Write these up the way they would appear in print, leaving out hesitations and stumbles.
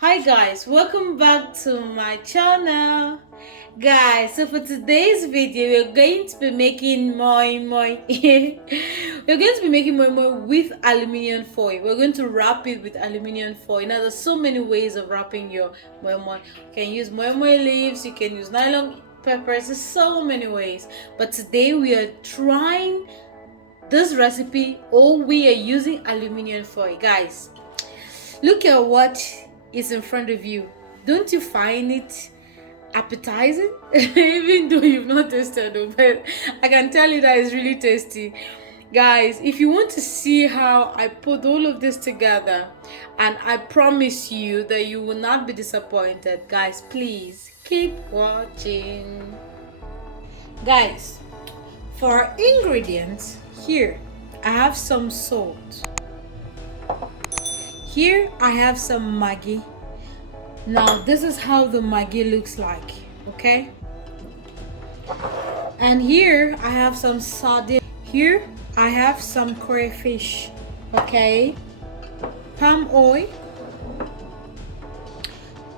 Hi guys, welcome back to my channel. Guys, so for today's video we're going to be making moi moi. We're going to be making moi moi with aluminium foil. We're going to wrap it with aluminium foil. Now there's so many ways of wrapping your moi moi. You can use moi moi leaves, you can use nylon peppers. There's so many ways, but today we are trying this recipe. We are using aluminium foil. Guys, look at what is in front of you. Don't you find it appetizing? Even though you've not tasted it, but I can tell you that it's really tasty. Guys, if you want to see how I put all of this together, and I promise you that you will not be disappointed, guys, please keep watching. Guys, for our ingredients, here I have some salt. Here I have some Maggi. Now this is how the Maggi looks like, okay? And here I have some sardine. Here I have some crayfish, okay? Palm oil,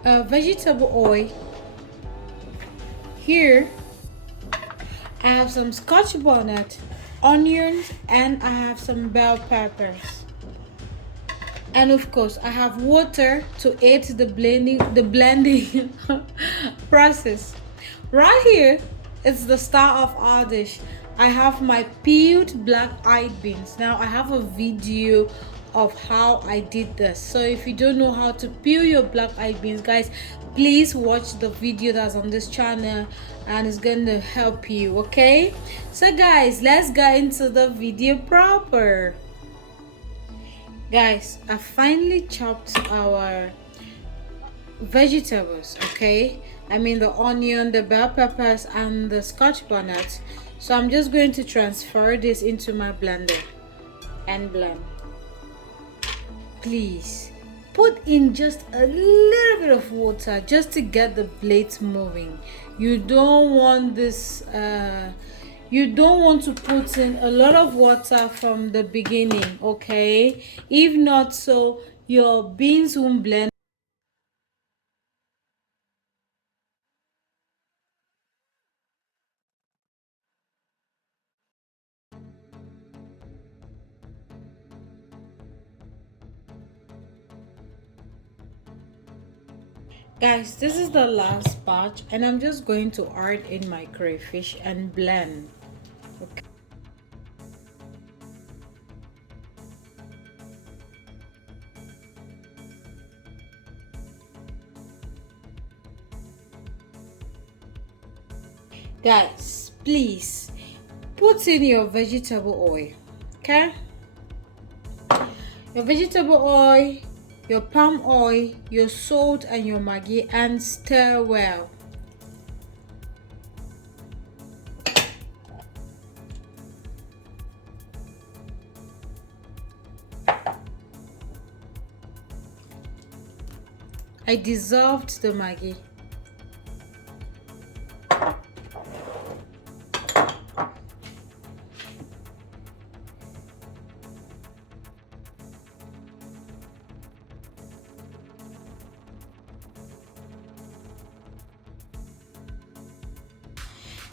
vegetable oil. Here I have some scotch bonnet, onions, and I have some bell peppers. And of course I have water to aid the blending process. Right here it's the star of our dish. I have my peeled black-eyed beans. Now I have a video of how I did this, so if you don't know how to peel your black-eyed beans, guys, please watch the video that's on this channel and it's going to help you. Okay, so guys, let's get into the video proper. Guys, I finally chopped our vegetables, okay? I mean the onion, the bell peppers, and the scotch bonnet. So I'm just going to transfer this into my blender and blend. Please put in just a little bit of water just to get the blades moving. You don't want this you don't want to put in a lot of water from the beginning, okay? If not, so your beans won't blend. Guys, this is the last batch and I'm just going to add in my crayfish and blend. Okay. Guys, please put in your vegetable oil, okay? Your vegetable oil, your palm oil, your salt, and your Maggi, and stir well. I dissolved the Maggi.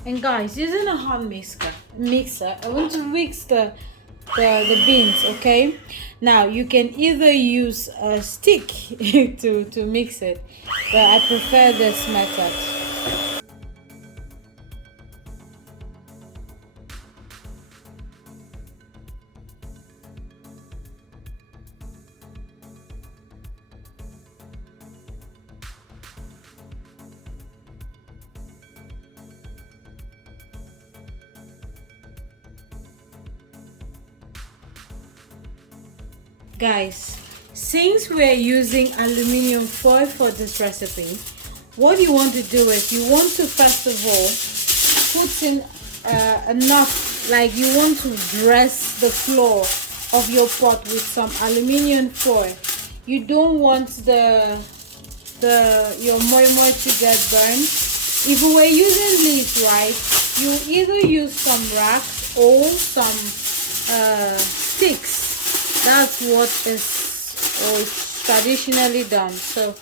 And guys, using a hand mixer, I want to mix the beans, okay? Now you can either use a stick to mix it, but I prefer this method. Guys, since we're using aluminium foil for this recipe, what you want to do is you want to first of all put in enough, like you want to dress the floor of your pot with some aluminium foil. You don't want your moi moi to get burned. If we were using leaves, right, you either use some racks or some sticks. That's what is traditionally done. So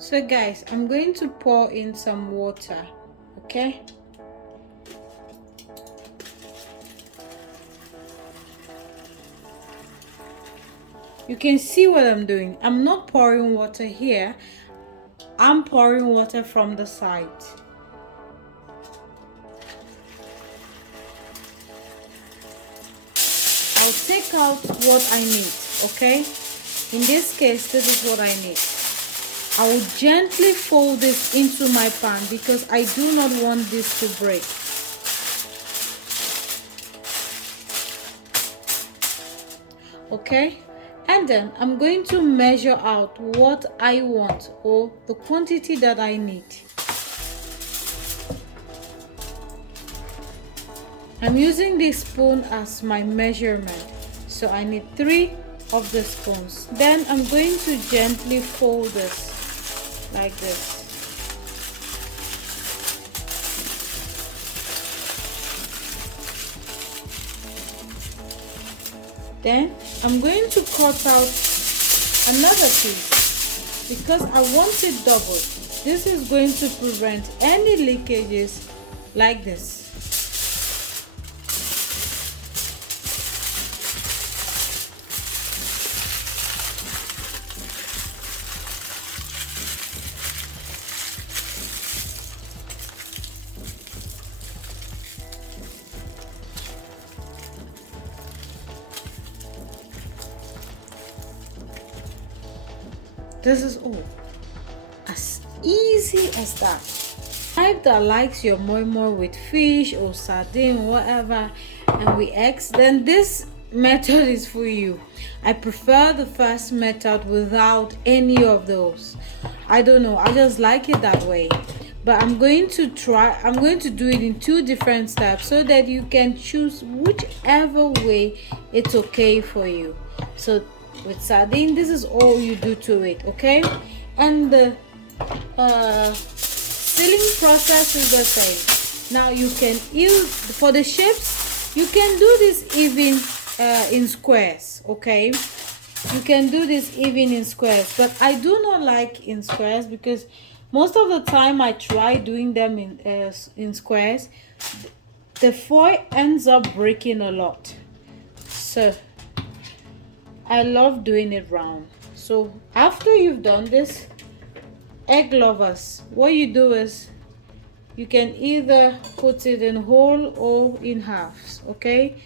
So guys, I'm going to pour in some water, okay? You can see what I'm doing. I'm not pouring water here. I'm pouring water from the side. I'll take out what I need, okay? In this case, this is what I need. I will gently fold this into my pan because I do not want this to break. Okay? And then I'm going to measure out what I want or the quantity that I need. I'm using this spoon as my measurement. So I need 3 of the spoons. Then I'm going to gently fold this like this. Then I'm going to cut out another piece because I want it double. This is going to prevent any leakages like this. This is all as easy as that. Type that likes your moi moi with fish or sardine, whatever, and with eggs, then this method is for you. I prefer the first method without any of those. I don't know, I just like it that way. But I'm going to do it in 2 different steps so that you can choose whichever way it's okay for you. So with sardine, this is all you do to it, okay? And the sealing process is the same. Now you can use, for the shapes, you can do this even in squares, okay? You can do this even in squares, but I do not like in squares because most of the time I try doing them in squares, the foil ends up breaking a lot. So I love doing it round. So after you've done this, egg lovers, what you do is you can either put it in whole or in halves, okay?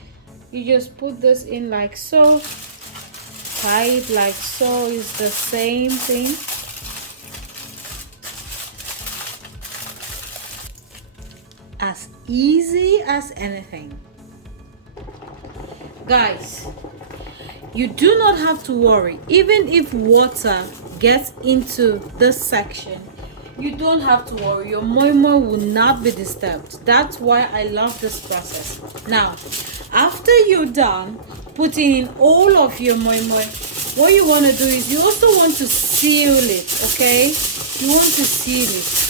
You just put this in like so, tie it like so, it's the same thing. As easy as anything. Guys, you do not have to worry. Even if water gets into this section, you don't have to worry. Your moi moi will not be disturbed. That's why I love this process. Now, after you're done putting in all of your moi moi, what you want to do is you also want to seal it, okay? You want to seal it.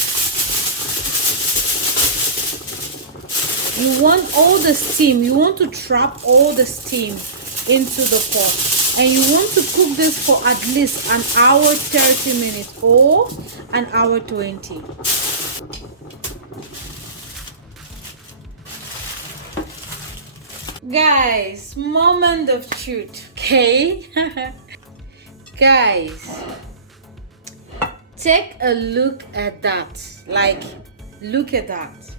You want all the steam, you want to trap all the steam into the pot, and you want to cook this for at least an hour 30 minutes or an hour 20. Guys, moment of truth, okay? Guys, take a look at that. Like, look at that.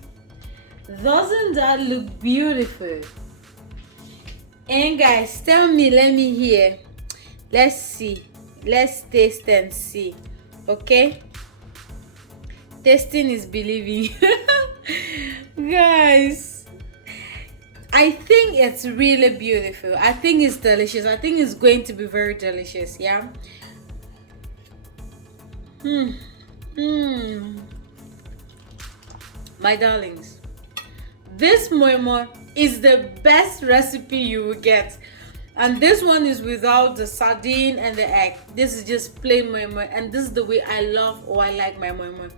Doesn't that look beautiful? And guys, tell me, let me hear. Let's see. Let's taste and see. Okay? Tasting is believing. Guys, I think it's really beautiful. I think it's delicious. I think it's going to be very delicious. Yeah. My darlings, this moi moi is the best recipe you will get, and this one is without the sardine and the egg. This is just plain moi moi, and this is the way I love or I like my moi moi.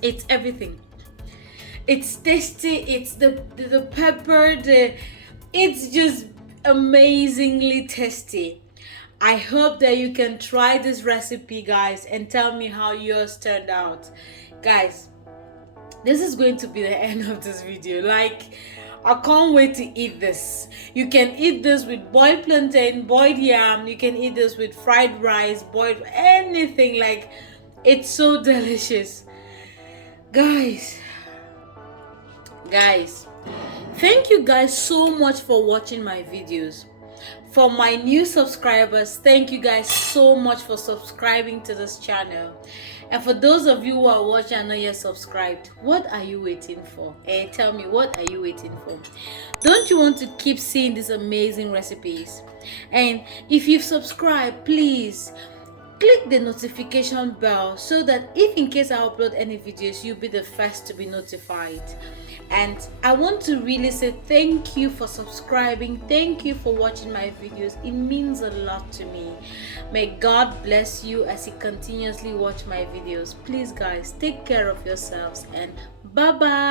It's everything. It's tasty. It's the pepper. It's just amazingly tasty. I hope that you can try this recipe, guys, and tell me how yours turned out. Guys, this is going to be the end of this video. Like, I can't wait to eat this. You can eat this with boiled plantain, boiled yam. You can eat this with fried rice, boiled anything. Like, it's so delicious. Guys, thank you guys so much for watching my videos. For my new subscribers, thank you guys so much for subscribing to this channel. And for those of you who are watching and not yet subscribed, what are you waiting for? Tell me, what are you waiting for? Don't you want to keep seeing these amazing recipes? And if you've subscribed, please click the notification bell so that if in case I upload any videos, you'll be the first to be notified. And I want to really say thank you for subscribing. Thank you for watching my videos. It means a lot to me. May God bless you as you continuously watch my videos. Please guys, take care of yourselves and bye bye.